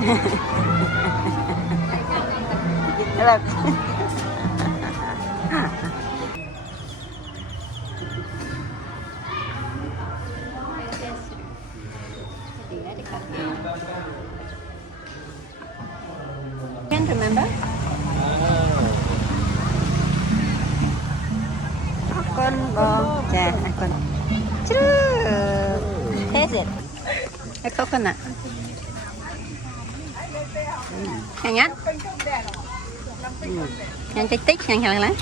Look. Can't remember. Con bò chà con. Taste it. A coconut. Hàng nhát. Hàng tích tích hàng hàng lắm.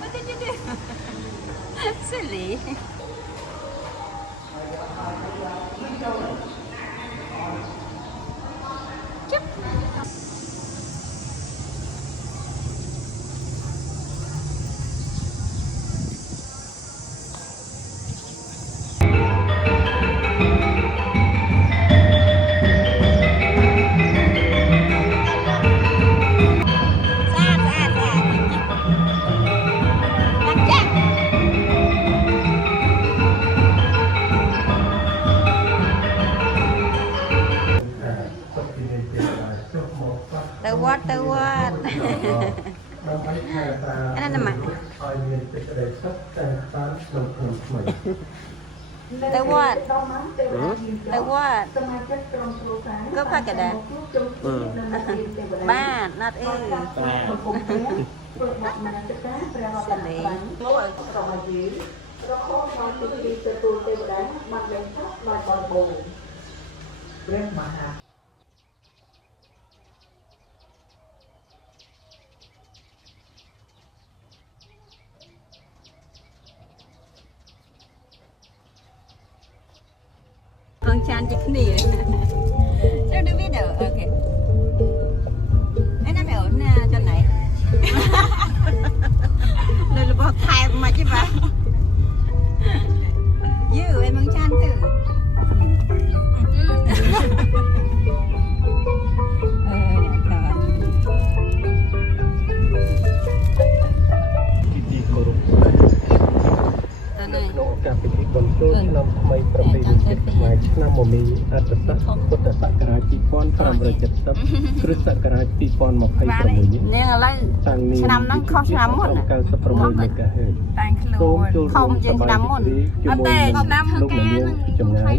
What did you do? Silly. Chúc. Từ what? Anh nằm từ what? Từ what? Có phải cái đó? Ba, not it. Con chan chích nỉ. Sao được biết được? Ok. Anh em ở chỗ này. Đây là bao thai mà chứ bà. Dữ em mang chan thử. Cácពិធីបុណ្យចូលឆ្នាំថ្មីប្រពៃណីជាតិខ្មែរឆ្នាំមមីអត្តស័កពុទ្ធសករាជ2570 គ្រិស្តសករាជ2026នេះនេះឥឡូវឆ្នាំហ្នឹងខុសឆ្នាំមុន96 មេហ្គាហឺតតែងខ្លួនខំជាងឆ្នាំមុនអត់ទេឆ្នាំលោកនាងចម្ងាយ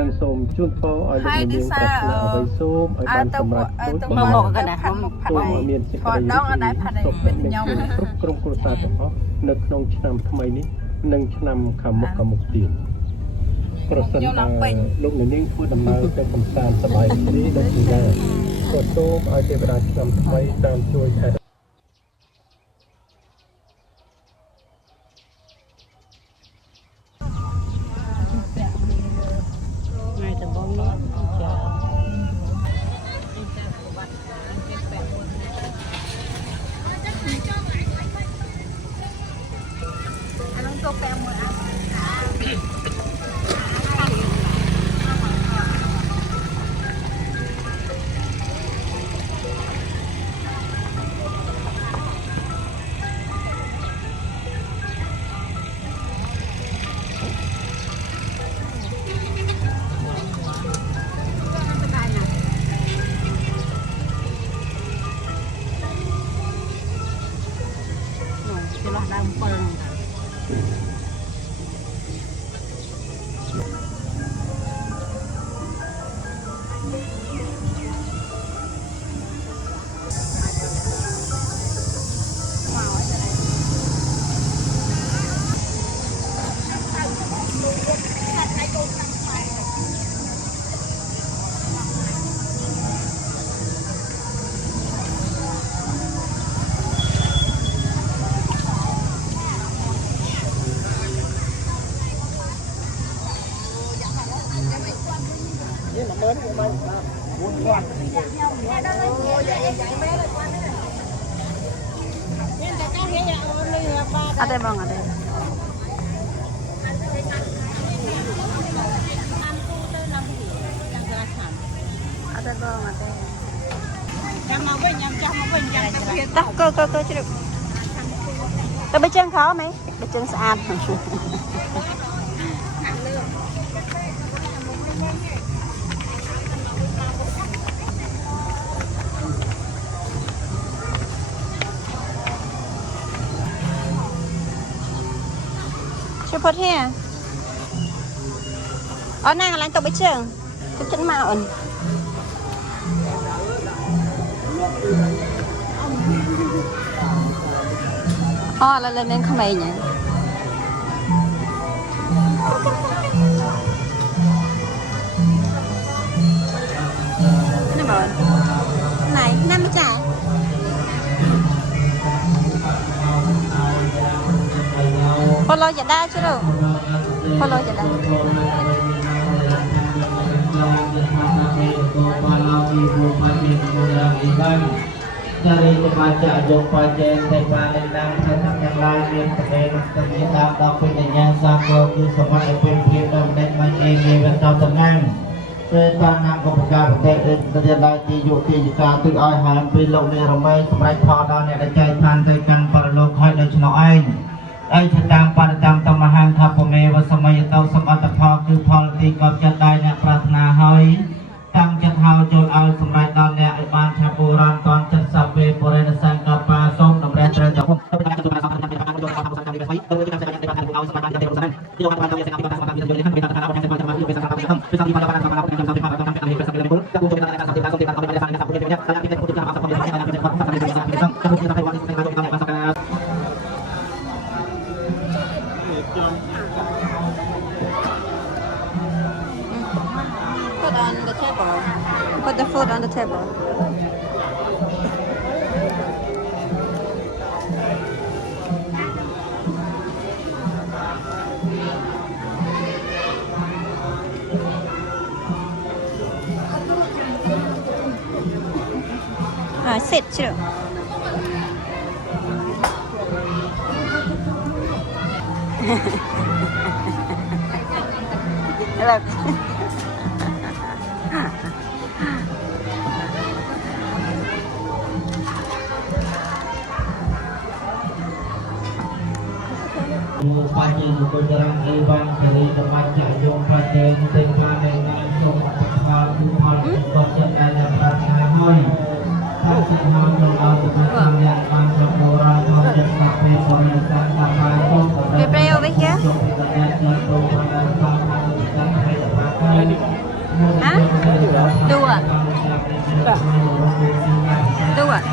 និងសូមជូនពរឲ្យលោកនាងប្រាថ្នាអ្វីសូមឲ្យបានសម្រេចដូចបំណងក៏ដែរសូមមានសេចក្តីសុខខ្ញុំគ្រប់ក្រុមគ្រួសារទាំងអស់នៅក្នុងឆ្នាំថ្មីនេះនិងឆ្នាំខាងមុខទៀតប្រសិនបើលោកនាងធ្វើដំណើរទៅកំសាន្តសប្បាយរីករាយដូចនេះដែរក៏សូមឲ្យទេវតាឆ្នាំថ្មីតាមជួយថែAda bang ada. ta go mà thế nhắm mà quên nhắm tắt cơ chứ được tao bị chân khó mấy bị chân sạch Support here. Nang lang to ba chang? Kucing maon. Là lên không mày nhỉ? Nó bảo này 50 trả. Followจะได้ใช่หรือ Followจะได้Cari pembaca jumpa jentai paling nang senang yang lain terkait ternyata dakwanya sakau di sobat FPP dan mengenai betul tenang. Tanah kebuka betul terjadi yuti jika tu ayah pilot ni ramai semai pada ni ada cairan tekan perlu kau dan cina ain. ឯកតាមបរិតាមតមហាងថាពមេវសមយតោសម្បត្តិផលគឺផលទីកប់ចិត្តដែរអ្នកប្រាថ្នាហើយតាំងចិត្តហៅចូលឲ្យសម្រេចដល់អ្នកឲ្យបានឆាប់បុរាណតនចិត្តសពេបរិណសង្កបាសូមតម្រេះត្រូវទៅគុំទៅបានទៅបានសម្រាប់តាមបានយកតាមសម្រាប់តាមវាស្វ័យទៅតាមសម្រាប់តាមឲ្យសម្រាប់តាមទៅស្នេហ៍ទីបានបានទៅសម្រាប់តាមសម្រាប់តាមយកនេះមានតាមតាមតាមតាមយកសម្រាប់តាមខ្ញុំពីសម្រាប់តាមតាមតាមតាមតាមតាមតាមតាមតាមពីសម្រាប់តាមទៅចូលតាមតាមតាមតាមតាមតាមតាមតាមតាមតាមពុទ្ធអ្នកតាមពីពុទ្ធតាមតាមតាមតាមតាមតាមតាមតាមតាមតាមតាមតាម Put on the table. Put the food on the table. Sit too. Look. Pagi pukul terang Iban dari tempat jauh pada tempat dengan jumlah hal konsep dan perhatian hoi. Konsep hal doa tentang yang panjang orang konsep sampai pemerintahan sampai We pray over here. Huh? Do what? Do what?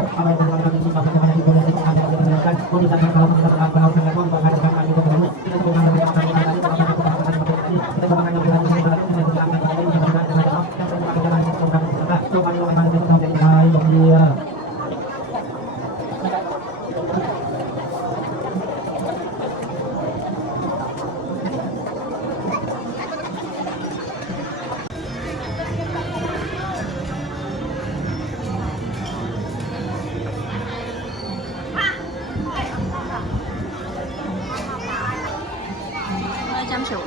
apa yang telah kami simpan bersama dengan ibu dan kita akan menjalankan untuk kita kalau kita telah tahu sangat pun bahkan kita akan juga bertemu kita semua akan berjalan kami akan kita akan kita semua akan berjalan kita akan berjalan kita akan berjalan coba dulu akan kita sampai hai dia chăm sóc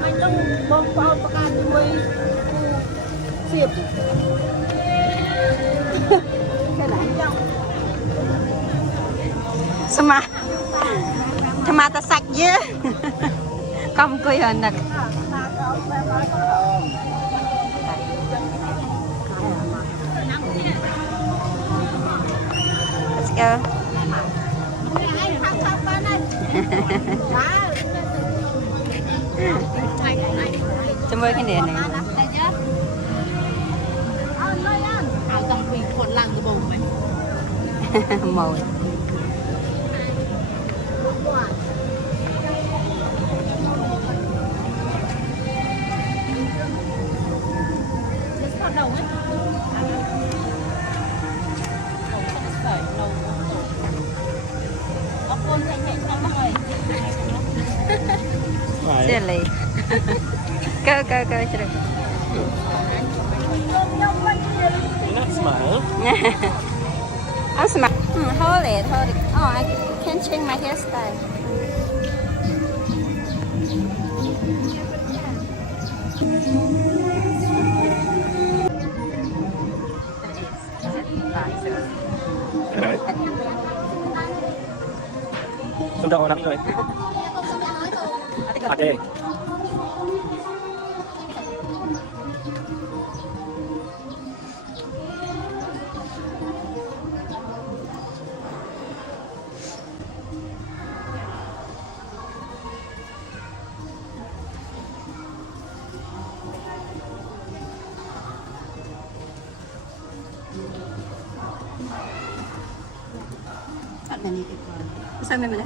ไม่ต้องมองเป้าประกันด้วยเสียบแค่ไหนจังสมาทำไมตะสักเยอะกำกุยหันนักLet's go. Chăm ơi cái đèn này. Áo tầng quỳ cuộn lăng cái bồn mày. Màu. Bắt đầu ấy. Con thành nhẹ cho mọi người. Silly. Go, go, go. Not smile. I'm smart. Hold it, hold it. Oh, I can change my hairstyle. Alright. Chúng ta có nắm rồi. Okay. Sao mày đấy?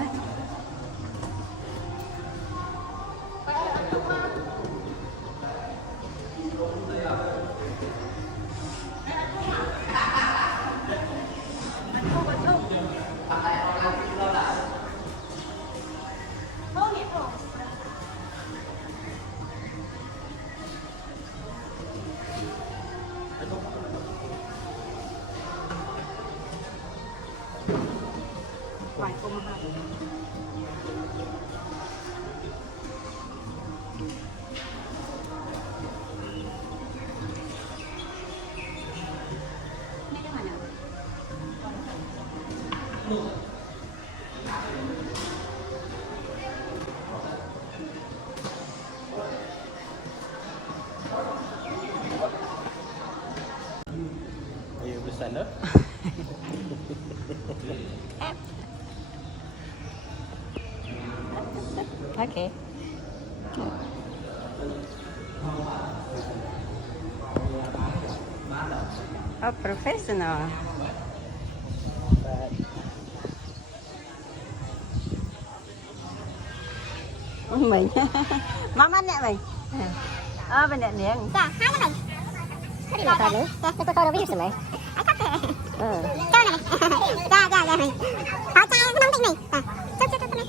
Vài cô mà hai. Are you the sender? Okay. Oh, professional. Mình. Mama nè mình. Bên nè nè. Dạ, hai cái này. Cái gì coi nữa? Tôi coi đâu biết gì mày. Cho này. Dạ, dạ, dạ. Họ cho cái nóng tinh này. Dạ. Cho này.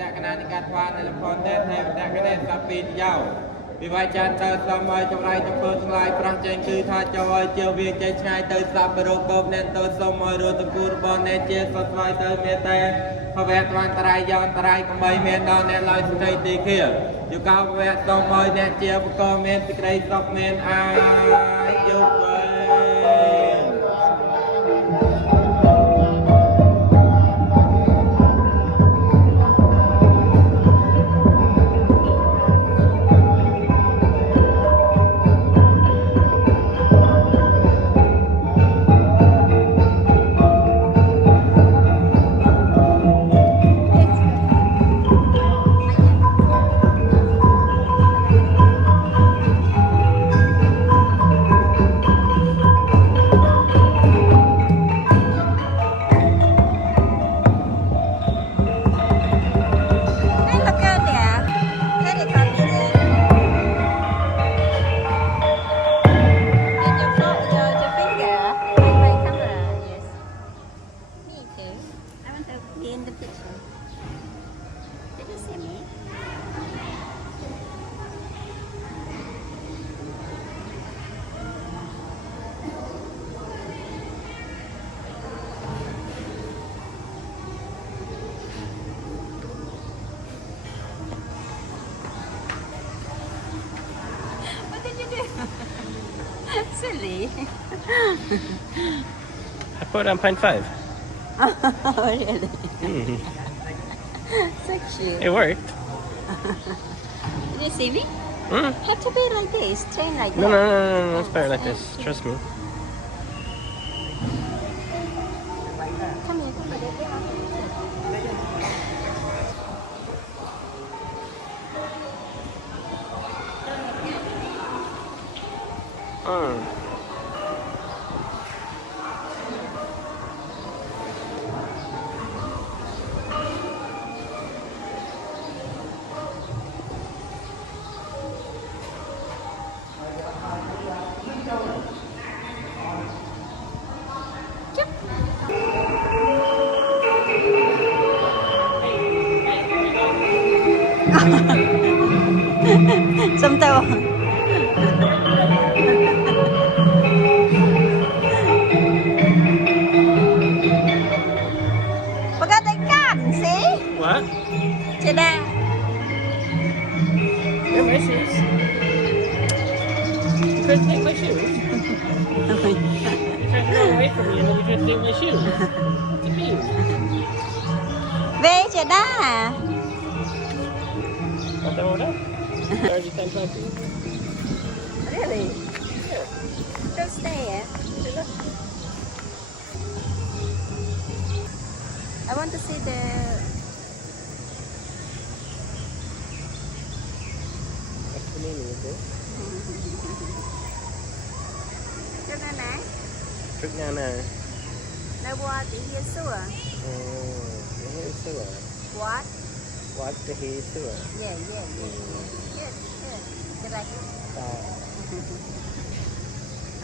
តកណានិកាថ្វានៅលំផនតែថែវតកណេសាពីយោវិវាចានតើសមឲ្យចម្រៃទៅធ្វើស្លាយប្រះចេញគឺថាចូលឲ្យជាវាចេញឆ្ងាយទៅសាប់រោគបោកអ្នកទៅសុំឲ្យរត់ទៅគូរបស់អ្នកជាសត្វស្វាយទៅមេតែភវៈត្វានតរាយយោតរាយកំបីមានដល់អ្នកឡើយស្ដីទីឃាយកោភវៈសុំឲ្យអ្នកជាបកមានសេចក្តីសុខមានអាយុវែSilly. I put on 0.5. Oh, really? So cute. It worked. Did you see me? Mm. Have to be like this, train like No, that. no, it's better like this. Trust me. Come here, come here. Mm. Xong tao. Pagkataikan, see? What? Cina. They're my shoes. You couldn't take my shoes. You tried to run away from me and then you tried to take my shoes. What's the mean? Về Cina. Want to hold up? Charge you 10 bucks. Really? Yeah. Don't stay, eh? I want to see the... What's the meaning of this? Cho nên nè, Trúc Nga nè. nơi qua thì here xưa. Oh, here's Sua. What? What the here's Sua? Yeah. Good. You like it?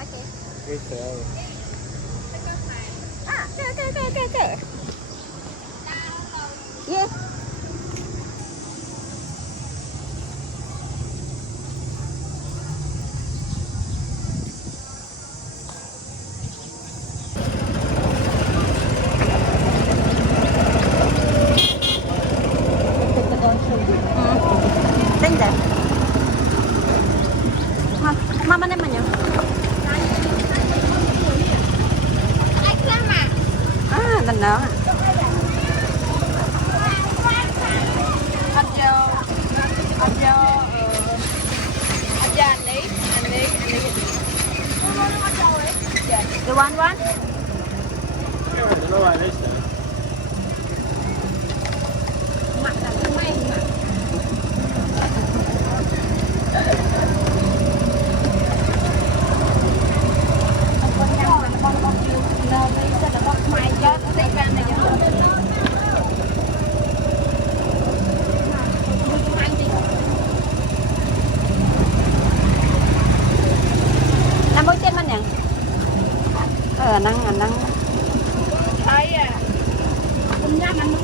Okay. Here's Sua. Ah, go. Yeah. Tenda. Mama naman yun. Ah, ganda. You want one? I don't know why this time. Làm bôi trên mình nhỉ? Năng. Thấy à. Con ra mà nó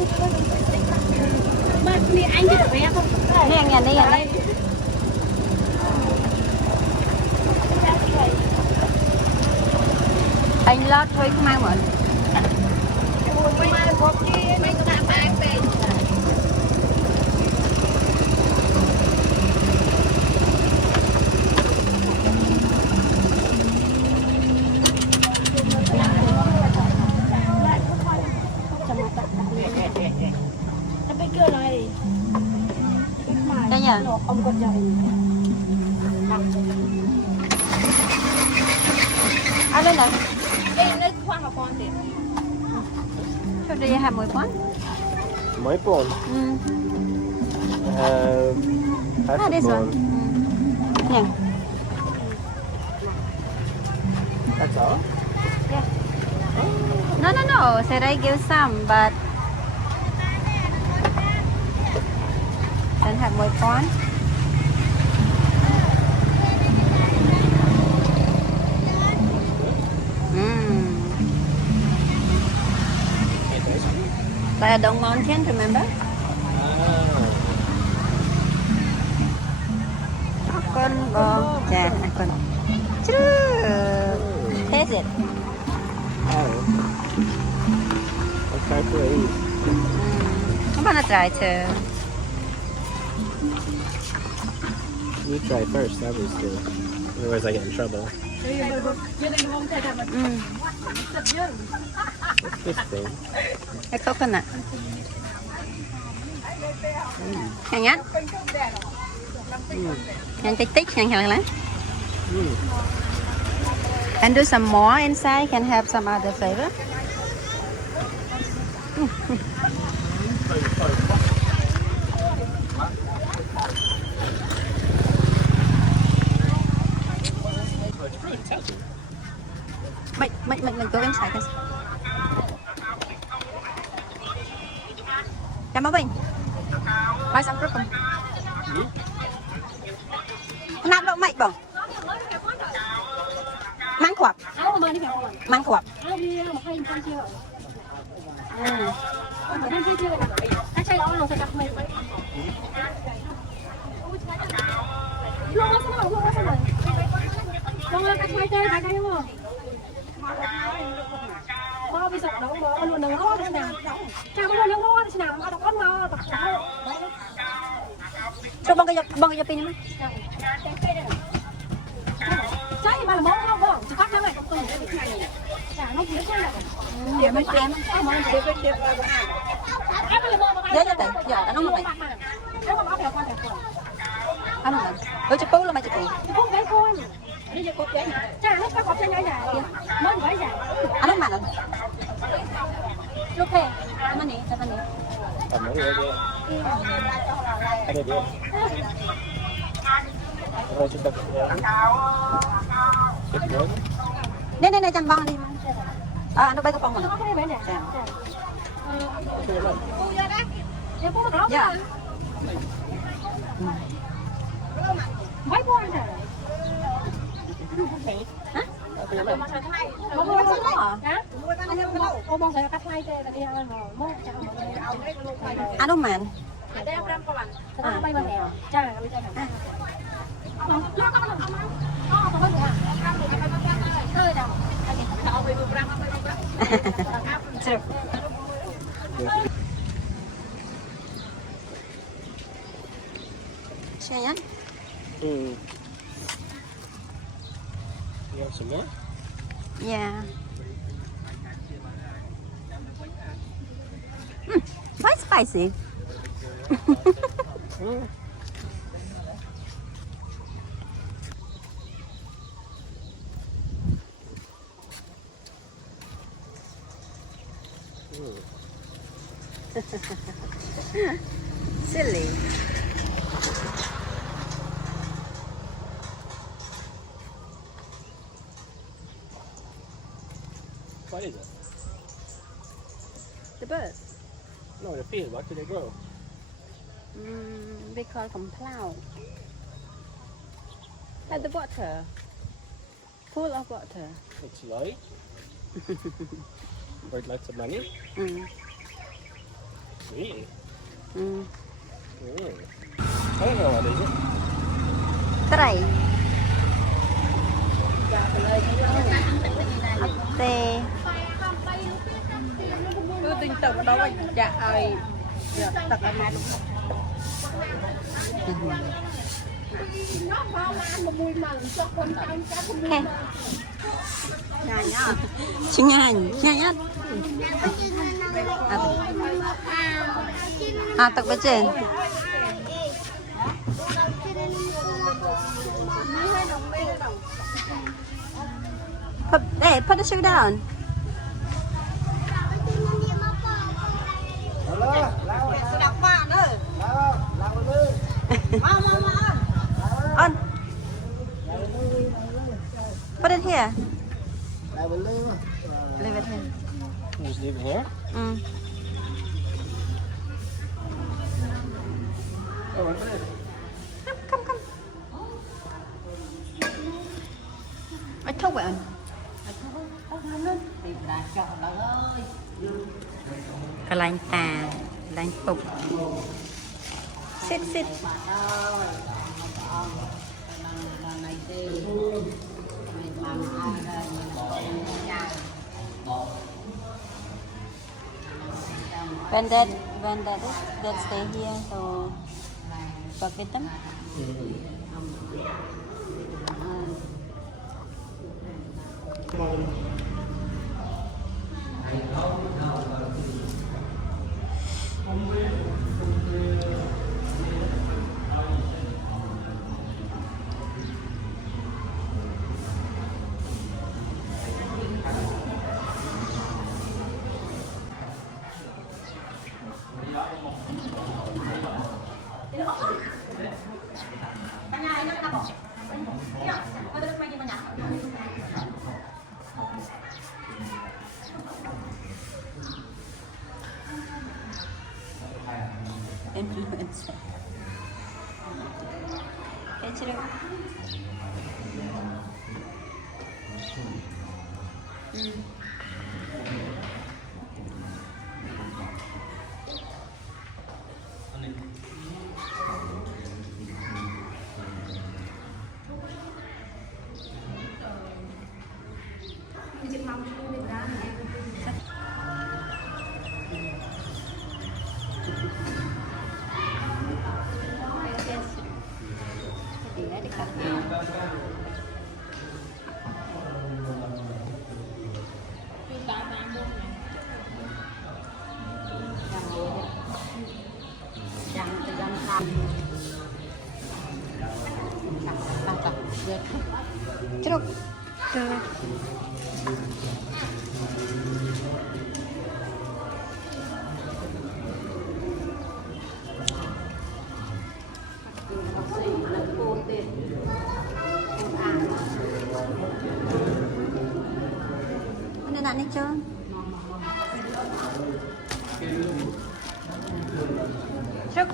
cũng đi anh đi. Anh lót thôi không mang mượn. Đây nhờ. Ở đây này. Cho đi 20 con. Mấy con? This one. Yeah. That's all? Yeah. No. Said I give some, but then have more con. Tại Đông Mountain, remember? Con bò chà con chứ taste it. Oh. Okay, please. I'm gonna try to. You try first, obviously. Otherwise I get in trouble. What's this thing? A coconut. Hàng nhá. Hàng tích hàng lắm. And do some more inside. Can have some other flavor. Mình go inside this. Chào Bình. Buy some fruit. Nạp độ mạnh bổng. Mang quặp. Mang quặp. Cho bông cái cho pin nữa. Trái mà là món không không, chỉ cắt này. Chả nó cũng không là. Điểm mấy em. Dễ cho tỷ, giờ nó mất tỷ. Anh rồi. Ôi chụp bú là mày chụp bú. Chụp bú cái con. Đi giờ cột vậy. Chả nó có cột trên này này. Mới phải vậy. Anh không mà rồi. Ok. Anh này, cho anh này. Cầm mấy người đi. Cái này đi. Rồi chúng ta Nè chăm bông đi. Nó bay cái bông mình. Dạ. Mấy con này. Hả? Không có gì đó hả? Cô mong sẽ cắt hai tê là đi ăn rồi. Mong chả mà. Anh đúng mền. Bay mà hẻo. Chả là bay mà. Xe nhá. You want some more? Yeah. Quite spicy. Silly. What is it? The bird. No, the field. What do they grow? They call them plow. At the water. Full of water. It's light. Worth lots of money. Really? ត្រីអត់ទេ គឺទិញទៅម្ដងចាក់ឲ្យទឹកឲ្យម៉ែលោកនោះមកមកមួយមកចុះប៉ុនតាមចាស់មួយញ៉ាញ៉ា ឆ្ងាញ់អត់ទឹកបិចេput the sugar down អូន put it here leave it here Just leave it here. come I thúc vậy anh cái lạnh tà lạnh tục sit when that stay here so forget them influencer. Catch it up. Trúc. Mana nak ni John? Trúc.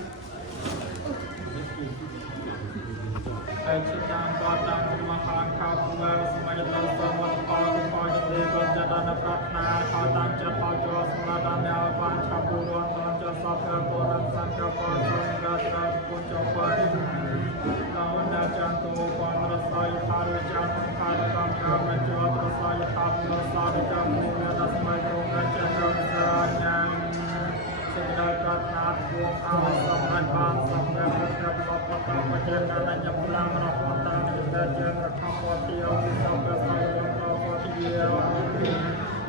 ហើយជាតាមតតាមមហាខាងខាងសម័យដល់សមត្ថផលរបស់ជំនាញក៏ចាត់ដល់ប្រាថ្នាខោតាមចិត្តផលចូលសម្រាប់ដល់អ្នកបានឆាប់ពួររាល់តាមចសពការពលរដ្ឋសង្កបនសម្រាប់ដល់គុណចំពោះដល់អ្នកចាំគោបានរស្សាយថារចាំខាងកម្មការមិនចូលរស្សាយថារស្សាយកម្មនេះដល់សម័យក្នុងការចាត់រកសារញាំសេចក្តីប្រាថ្នាពួងអោសម្រាប់បានសម្រាប់ប្រកបតាមប្រជែងដល់ញ៉ាំឡាំរហូតតាមតែជារកខំទីអវិសោកសៃរកោទីយោ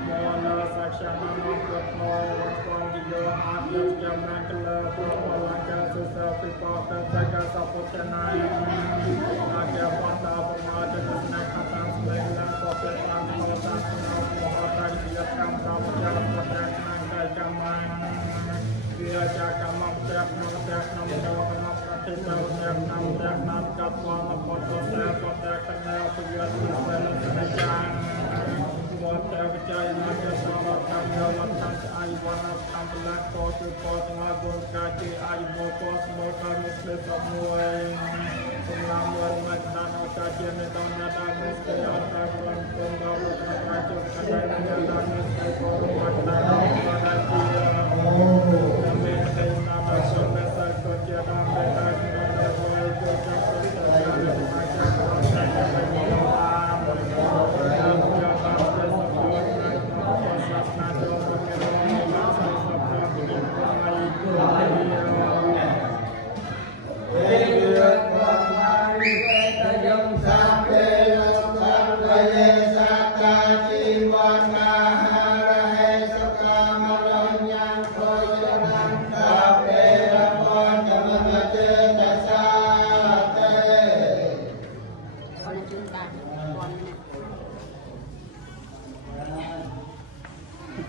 មកនៅសាខ្យាមកក៏មកផងទីយោអាប់យកចាំណាកលព្រោះបលាការសិក្សាពីបកទៅការសពតណៃអាជាបតតាប្រមាទទៅស្នេហ៍តាមស្លេងឡើងក៏เป็นតាមតាមមហតាជាកម្មតាមចារប្រកាសខាងកាយកម្មវាចាកម្មព្រះមកព្រះក្នុងដល់ក្នុងប្រតិទោព្រះក្នុងព្រះតាមកប់មកផុតទៅព្រះក៏ព្រះកណ្ដាលពយល់ពីព្រះនៃចាមកព្រះវិជ័យមកជាសមកម្មយកវត្តស្អាយវត្តតាមពលកោគឺកោទាំងអស់បុណ្យការជាអាយមកកោស្មោតាមមួយផ្លេសមួយសម្រាប់មួយមកដល់ឱកាសជានៅដល់ណាដល់នេះស្ទើរអត់ដល់គុំដល់លោកការជុំកណ្ដាលនៅដល់នេះស្ទើរក៏មកដល់ដល់ជាមេតែតាមដល់សូមតែក៏ជាដល់តែដល់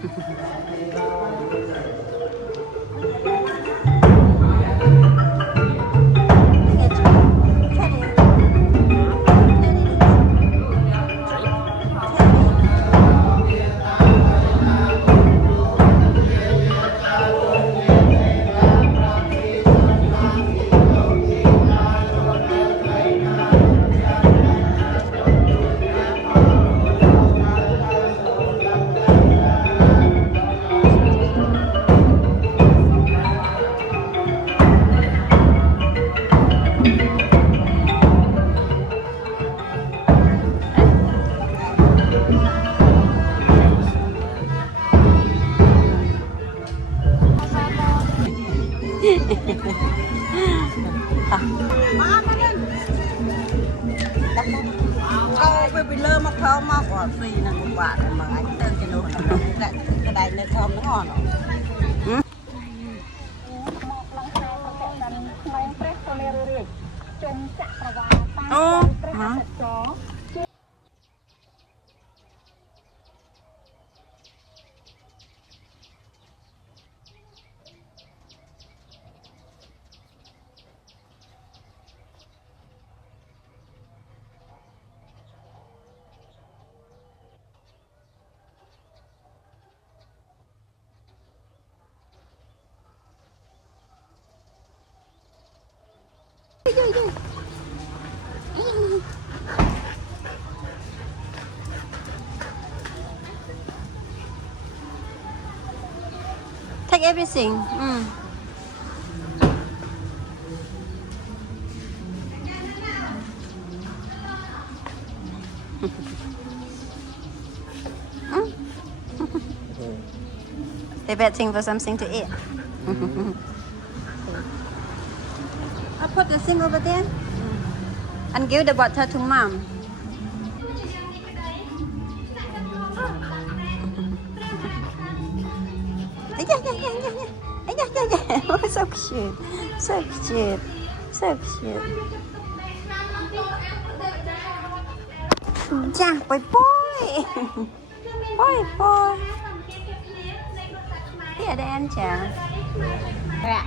Kau bila mak kau mak kau free nang buat mang ai ten ke noh nang kedai ne kau nang on អូ Take everything. They're waiting for something to eat. I'll put the thing over there and give the water to mom. Yeah. Oh, so cute. So cute. So cute. Yeah, boy. Boy. Here, the answer. Yeah.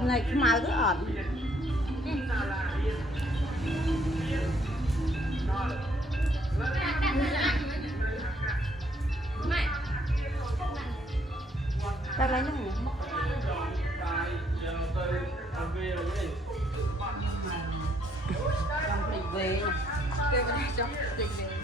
Này màu rất ổn. Ra lấy nó nhỉ? Trong về nè.